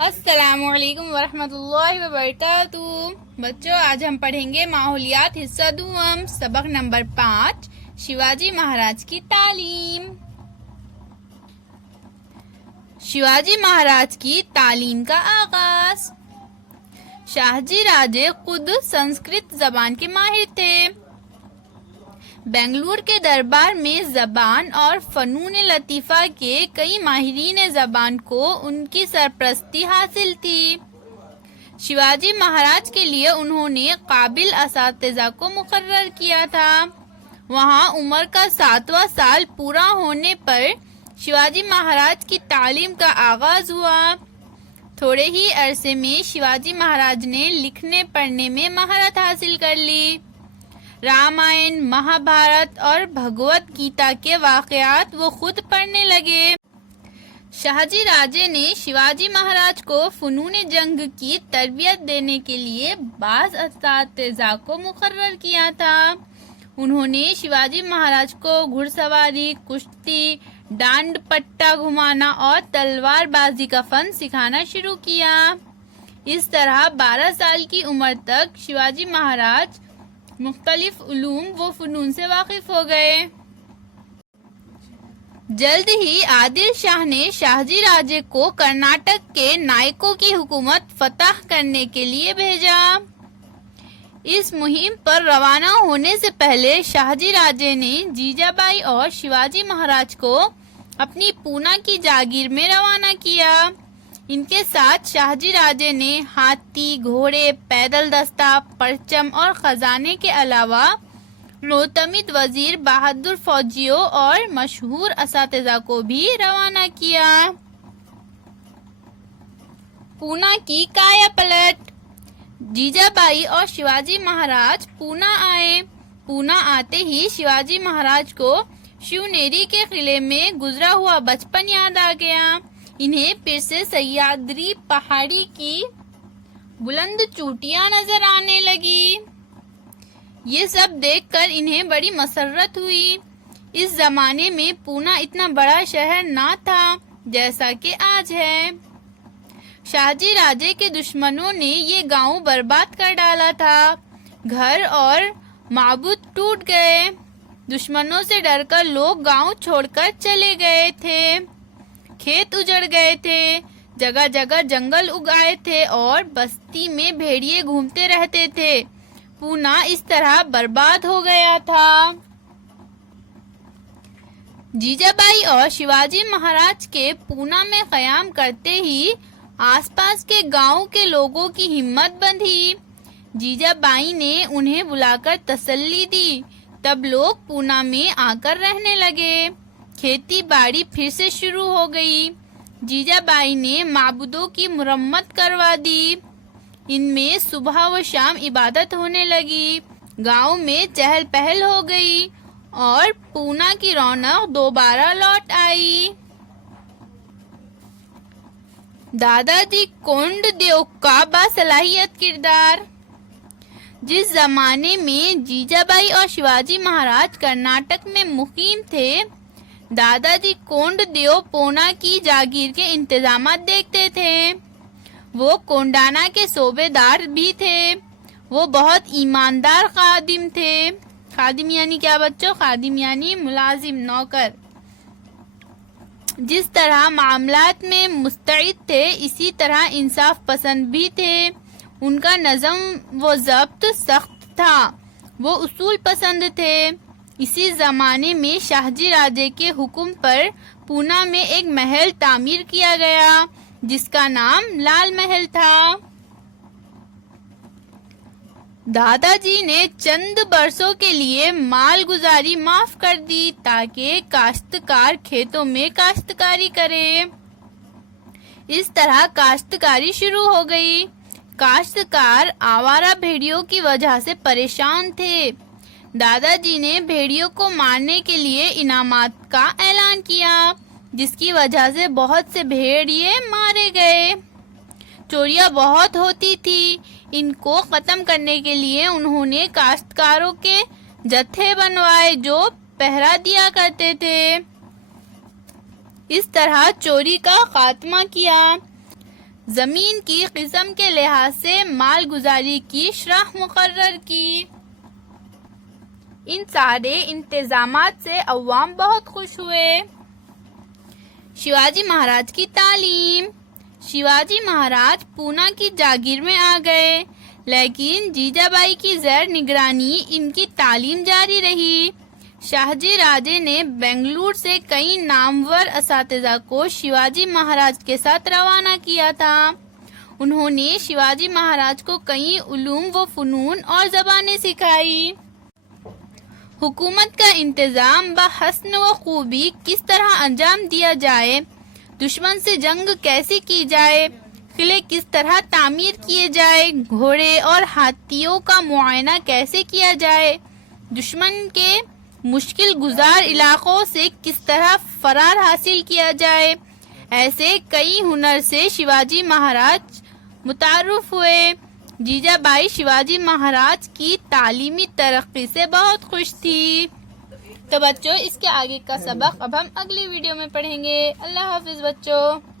السلام علیکم ورحمۃ اللہ وبرکاتہ۔ بچوں، آج ہم پڑھیں گے ماحولیات حصہ دوم، سبق نمبر 5، شیواجی مہاراج کی تعلیم۔ شیواجی مہاراج کی تعلیم کا آغاز۔ شاہجی راجے خود سنسکرت زبان کے ماہر تھے۔ بنگلور کے دربار میں زبان اور فنون لطیفہ کے کئی ماہرین زبان کو ان کی سرپرستی حاصل تھی۔ شیواجی مہاراج کے لیے انہوں نے قابل اساتذہ کو مقرر کیا تھا۔ وہاں عمر کا 7واں سال پورا ہونے پر شیواجی مہاراج کی تعلیم کا آغاز ہوا۔ تھوڑے ہی عرصے میں شیواجی مہاراج نے لکھنے پڑھنے میں مہارت حاصل کر لی۔ رامائن، مہابھارت اور بھگوت گیتا کے واقعات وہ خود پڑھنے لگے۔ شاہجی راجے نے شیواجی مہاراج کو فنون جنگ کی تربیت دینے کے لیے بعض اساتذہ کو مقرر کیا تھا۔ انہوں نے شیواجی مہاراج کو گھڑ سواری، کشتی، ڈانڈ پٹا گھمانا اور تلوار بازی کا فن سکھانا شروع کیا۔ اس طرح 12 سال کی عمر تک شیواجی مہاراج مختلف علوم و فنون سے واقف ہو گئے۔ جلد ہی عادل شاہ نے شاہجی راجے کو کرناٹک کے نائکوں کی حکومت فتح کرنے کے لیے بھیجا۔ اس مہم پر روانہ ہونے سے پہلے شاہجی راجے نے جیجا بائی اور شیواجی مہاراج کو اپنی پونا کی جاگیر میں روانہ کیا۔ ان کے ساتھ شاہجی راجے نے ہاتھی، گھوڑے، پیدل دستہ، پرچم اور خزانے کے علاوہ معتمد وزیر، بہادر فوجیوں اور مشہور اساتذہ کو بھی روانہ کیا۔ پونا کی کایا پلٹ۔ جیجا بائی اور شیواجی مہاراج پونا آئے۔ پونا آتے ہی شیواجی مہاراج کو شیونیری کے قلعے میں گزرا ہوا بچپن یاد آ گیا۔ انہیں پھر سے سہیادری پہاڑی کی بلند چوٹیاں نظر آنے لگی۔ یہ سب دیکھ کر انہیں بڑی مسرت ہوئی۔ اس زمانے میں پونا اتنا بڑا شہر نہ تھا جیسا کہ آج ہے۔ شاہجی راجے کے دشمنوں نے یہ گاؤں برباد کر ڈالا تھا۔ گھر اور معبد ٹوٹ گئے۔ دشمنوں سے ڈر کر لوگ گاؤں چھوڑ کر چلے گئے تھے۔ کھیت اجڑ گئے تھے، جگہ جگہ جنگل اگائے تھے اور بستی میں بھیڑیے گھومتے رہتے تھے۔ پونا اس طرح برباد ہو گیا تھا۔ جیجا بائی اور شیواجی مہاراج کے پونا میں قیام کرتے ہی آس پاس کے گاؤں کے لوگوں کی ہمت بندھی۔ جیجا بائی نے انہیں بلا کر تسلی دی۔ تب لوگ پونا میں آ کر رہنے لگے۔ کھیتی باڑی پھر سے شروع ہو گئی۔ جیجا بائی نے معبدوں کی مرمت کروا دی۔ ان میں صبح و شام عبادت ہونے لگی۔ گاؤں میں چہل پہل ہو گئی اور پونا کی رونق دوبارہ لوٹ آئی۔ دادا جی کونڈ دیو کا باصلاحیت کردار۔ جس زمانے میں جیجا بائی اور شیواجی مہاراج کرناٹک میں مقیم تھے، دادا جی کونڈ دیو پونا کی جاگیر کے انتظامات دیکھتے تھے۔ وہ کونڈانا کے صوبے دار بھی تھے۔ وہ بہت ایماندار خادم تھے۔ خادم یعنی کیا بچوں؟ خادم یعنی ملازم، نوکر۔ جس طرح معاملات میں مستعد تھے، اسی طرح انصاف پسند بھی تھے۔ ان کا نظم و ضبط سخت تھا۔ وہ اصول پسند تھے۔ اسی زمانے میں شاہجی راجے کے حکم پر پونا میں ایک محل تعمیر کیا گیا جس کا نام لال محل تھا۔ دادا جی نے چند برسوں کے لیے مال گزاری معاف کر دی تاکہ کاشتکار کھیتوں میں کاشتکاری کرے۔ اس طرح کاشتکاری شروع ہو گئی۔ کاشتکار آوارہ بھیڑیوں کی وجہ سے پریشان تھے۔ دادا جی نے بھیڑیوں کو مارنے کے لیے انعامات کا اعلان کیا، جس کی وجہ سے بہت سے بھیڑیے مارے گئے۔ چوریاں بہت ہوتی تھی۔ ان کو ختم کرنے کے لیے انہوں نے کاشتکاروں کے جتھے بنوائے جو پہرا دیا کرتے تھے۔ اس طرح چوری کا خاتمہ کیا۔ زمین کی قسم کے لحاظ سے مال گزاری کی شرح مقرر کی۔ ان سارے انتظامات سے عوام بہت خوش ہوئے۔ شیواجی مہاراج کی تعلیم۔ شیواجی مہاراج پونا کی جاگیر میں آ گئے، لیکن جیجا بائی کی زیر نگرانی ان کی تعلیم جاری رہی۔ شاہجی راجے نے بنگلور سے کئی نامور اساتذہ کو شیواجی مہاراج کے ساتھ روانہ کیا تھا۔ انہوں نے شیواجی مہاراج کو کئی علوم و فنون اور زبانیں سکھائی۔ حکومت کا انتظام بحسن و خوبی کس طرح انجام دیا جائے، دشمن سے جنگ کیسے کی جائے، قلعے کس طرح تعمیر کیے جائے، گھوڑے اور ہاتھیوں کا معائنہ کیسے کیا جائے، دشمن کے مشکل گزار علاقوں سے کس طرح فرار حاصل کیا جائے، ایسے کئی ہنر سے شیواجی مہاراج متعارف ہوئے۔ جیجا بائی شیواجی مہاراج کی تعلیمی ترقی سے بہت خوش تھی۔ تو بچوں، اس کے آگے کا سبق اب ہم اگلی ویڈیو میں پڑھیں گے۔ اللہ حافظ بچوں۔